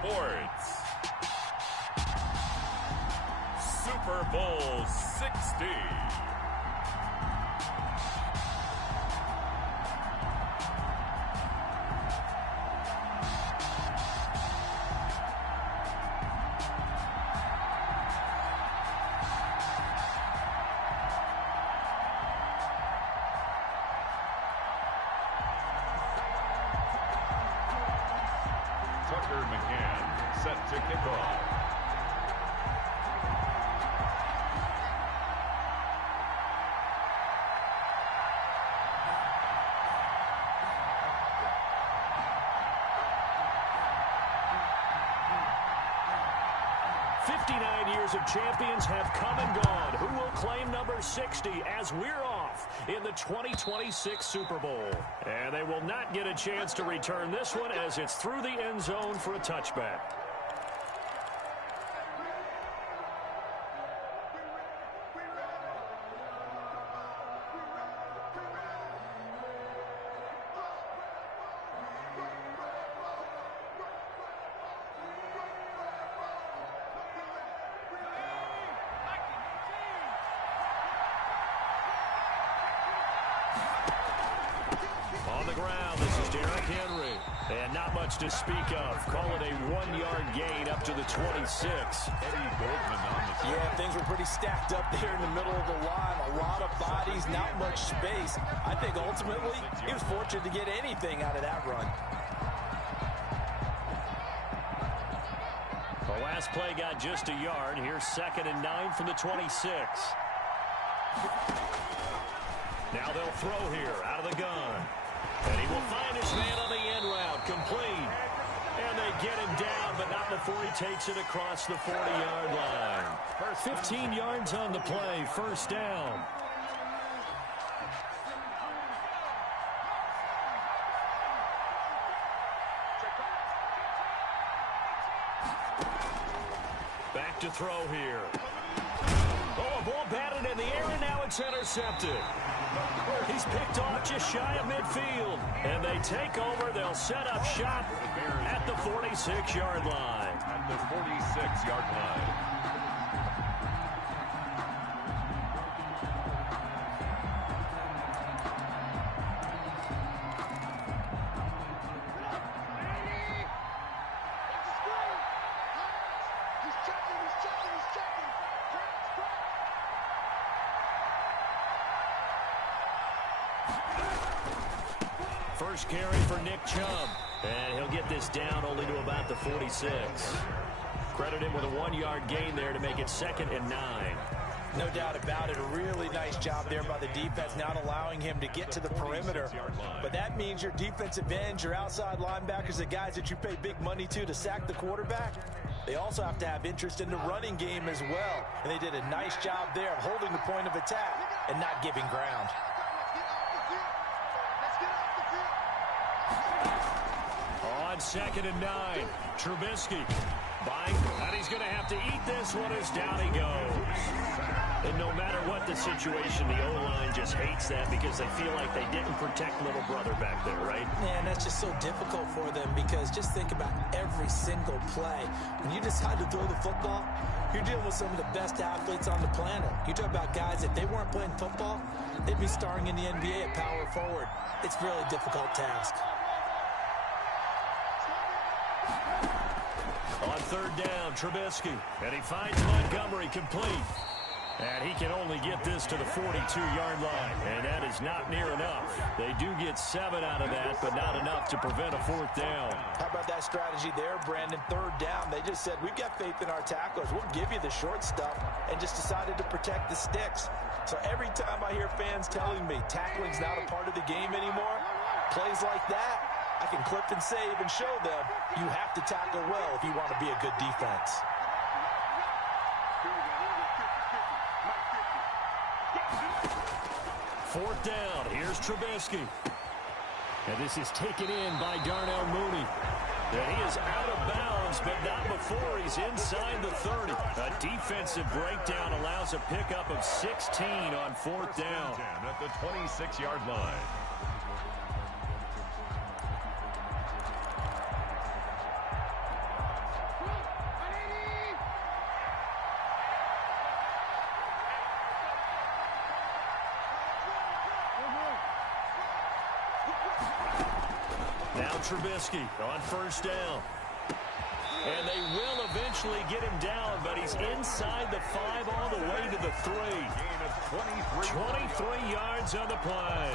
Sports. Super Bowl 60. Set to kick off. Years of champions have come and gone. Who will claim number 60 as we're off in the 2026 Super Bowl? And they will not get a chance to return this one as it's through the end zone for a touchback. And not much to speak of. Call it a 1-yard gain up to the 26. Eddie Goldman on the side. Yeah, things were pretty stacked up there in the middle of the line. A lot of bodies, not much space. I think ultimately he was fortunate to get anything out of that run. The last play got just a yard. Here's 2nd and 9 from the 26. Now they'll throw here out of the gun. And he will find his man on the end route, complete. And they get him down, but not before he takes it across the 40-yard line. 15 yards on the play, first down. Back to throw here. Oh, a ball batted in the air, and now it's intercepted. He's picked off just shy of midfield. And they take over. They'll set up shop at the 46-yard line. At the 46-yard line. First carry for Nick Chubb. And he'll get this down only to about the 46. Credit him with a 1-yard gain there to make it 2nd and 9. No doubt about it. A really nice job there by the defense, not allowing him to get to the perimeter. But that means your defensive ends, your outside linebackers, the guys that you pay big money to sack the quarterback, they also have to have interest in the running game as well. And they did a nice job there of holding the point of attack and not giving ground. On 2nd and 9, Trubisky buying, and he's going to have to eat this one as down he goes. And no matter what the situation, the O-line just hates that because they feel like they didn't protect little brother back there, right? Yeah, and that's just so difficult for them because just think about every single play. When you decide to throw the football, you're dealing with some of the best athletes on the planet. You talk about guys, if they weren't playing football, they'd be starring in the NBA at power forward. It's a really difficult task. On 3rd down, Trubisky, and he finds Montgomery complete. And he can only get this to the 42-yard line, and that is not near enough. They do get 7 out of that, but not enough to prevent a 4th down. How about that strategy there, Brandon? 3rd down, they just said, we've got faith in our tacklers. We'll give you the short stuff, and just decided to protect the sticks. So every time I hear fans telling me tackling's not a part of the game anymore, plays like that, I can clip and save and show them you have to tackle well if you want to be a good defense. Fourth down, here's Trubisky. And this is taken in by Darnell Mooney. And he is out of bounds, but not before he's inside the 30. A defensive breakdown allows a pickup of 16 on 4th down. At the 26-yard line. Trubisky on first down. And they will eventually get him down, but he's inside the 5 all the way to the 3. Gain of 23 yards on the play.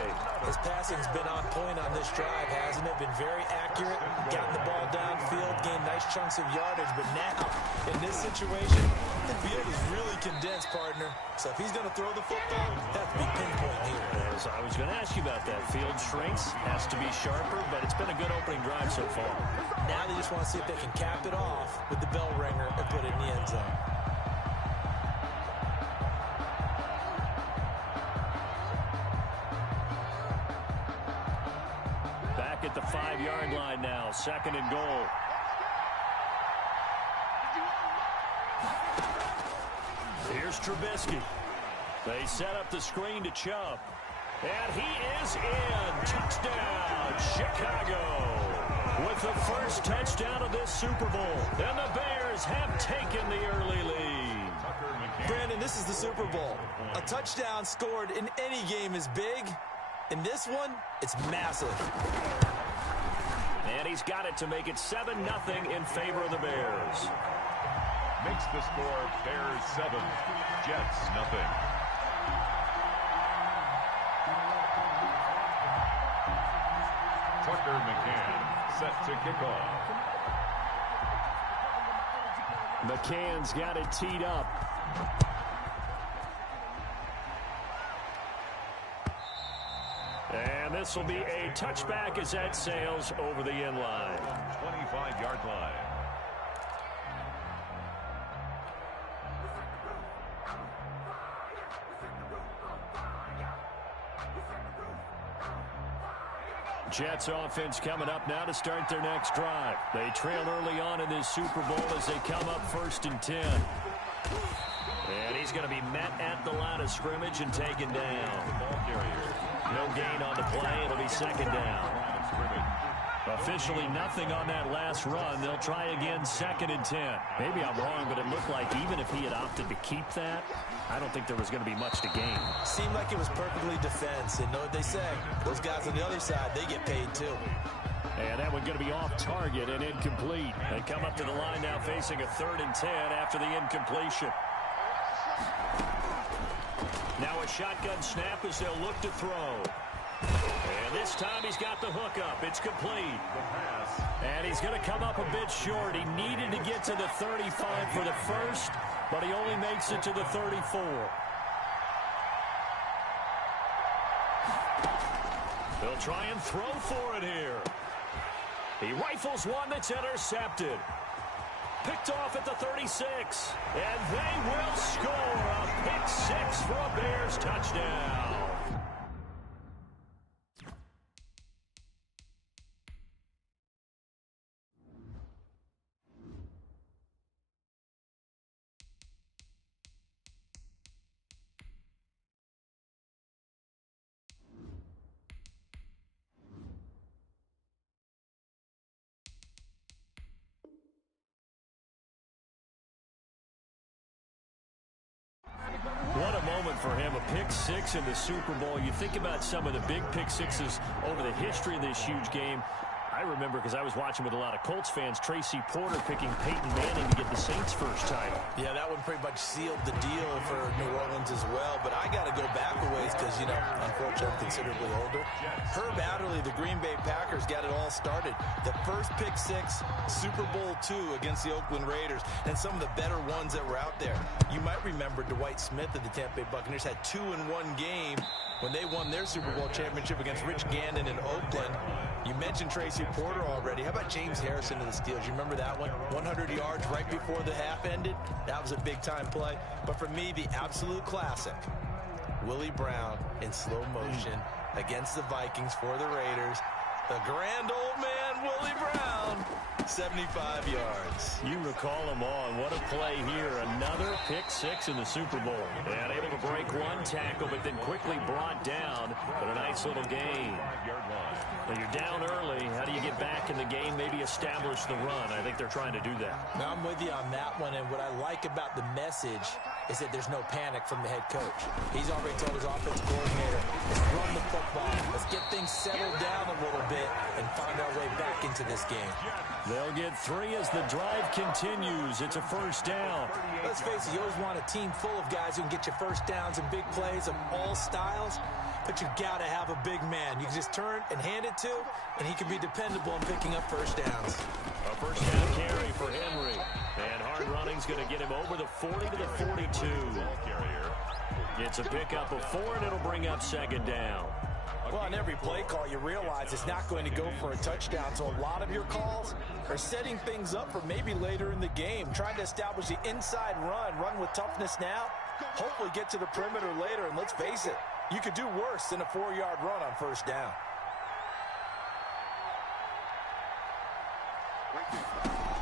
His passing's been on point on this drive, hasn't it? Been very accurate, gotten the ball downfield, gained nice chunks of yardage. But now, in this situation, the field is really condensed, partner. So if he's going to throw the football, that has to be pinpoint here. As I was going to ask you about that. Field shrinks, has to be sharper, but it's been a good opening drive so far. Now they just want to see if they can cap it off with the bell ringer and put it in the end zone. Back at the 5-yard line now, 2nd and goal. Here's Trubisky. They set up the screen to Chubb. And he is in. Touchdown, Chicago. With the first touchdown of this Super Bowl. And the Bears have taken the early lead. Brandon, this is the Super Bowl. A touchdown scored in any game is big. In this one, it's massive. And he's got it to make it 7-0 in favor of the Bears. Makes the score Bears 7, Jets 0. Tucker McCann set to kick off. McCann's got it teed up. And this will be a touchback as that sails over the end line. 25-yard line. Jets offense coming up now to start their next drive. They trail early on in this Super Bowl as they come up 1st and 10. And he's going to be met at the line of scrimmage and taken down. No gain on the play. It'll be 2nd down. Officially nothing on that last run. They'll try again 2nd and 10. Maybe I'm wrong, but it looked like even if he had opted to keep that, I don't think there was going to be much to gain. Seemed like it was perfectly defense. And know what they say? Those guys on the other side, they get paid too. And that one's going to be off target and incomplete. They come up to the line now facing a 3rd and 10 after the incompletion. Now a shotgun snap as they'll look to throw. And this time he's got the hook up. It's complete. And he's going to come up a bit short. He needed to get to the 35 for the first, but he only makes it to the 34. They'll try and throw for it here. He rifles one that's intercepted. Picked off at the 36. And they will score a pick 6 for a Bears touchdown. What a moment for him, a pick 6 in the Super Bowl. You think about some of the big pick 6s over the history of this huge game. I remember, because I was watching with a lot of Colts fans, Tracy Porter picking Peyton Manning to get the Saints' first title. Yeah, that one pretty much sealed the deal for New Orleans as well. But I got to go back a ways because, you know, unfortunately I'm considerably older. Herb Adderley, the Green Bay Packers, got it all started. The first pick 6, Super Bowl II against the Oakland Raiders, and some of the better ones that were out there. You might remember Dwight Smith of the Tampa Bay Buccaneers had 2 in one game when they won their Super Bowl championship against Rich Gannon in Oakland. You mentioned Tracy Porter already. How about James Harrison of the Steelers? You remember that one? 100 yards right before the half ended. That was a big-time play. But for me, the absolute classic, Willie Brown in slow motion against the Vikings for the Raiders. The grand old man, Willie Brown, 75 yards. You recall them on. What a play here. Another pick 6 in the Super Bowl. And able to break one tackle, but then quickly brought down. But a nice little gain. When you're down early, how do you get back in the game, maybe establish the run? I think they're trying to do that. Now, I'm with you on that one, and what I like about the message is that there's no panic from the head coach. He's already told his offensive coordinator, Let's run the football. Let's get things settled down a little bit and find our way back into this game. They'll get 3 as the drive continues. It's a first down. Let's face it, you always want a team full of guys who can get you first downs and big plays of all styles, but you got to have a big man you can just turn and hand it to, and he can be dependable in picking up first downs. A first down carry for Henry. And hard running's going to get him over the 40 to the 42. It's a pickup of 4, and it'll bring up second down. Well, on every play call, you realize it's not going to go for a touchdown, so a lot of your calls are setting things up for maybe later in the game, trying to establish the inside run with toughness now, hopefully get to the perimeter later, and let's face it, you could do worse than a 4-yard run on first down.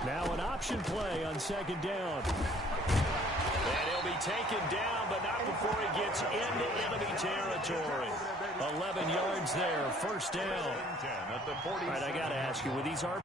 Now an option play on second down. And he'll be taken down, but not before he gets into enemy territory. 11 yards there, first down. All right, I got to ask you, with these RPOs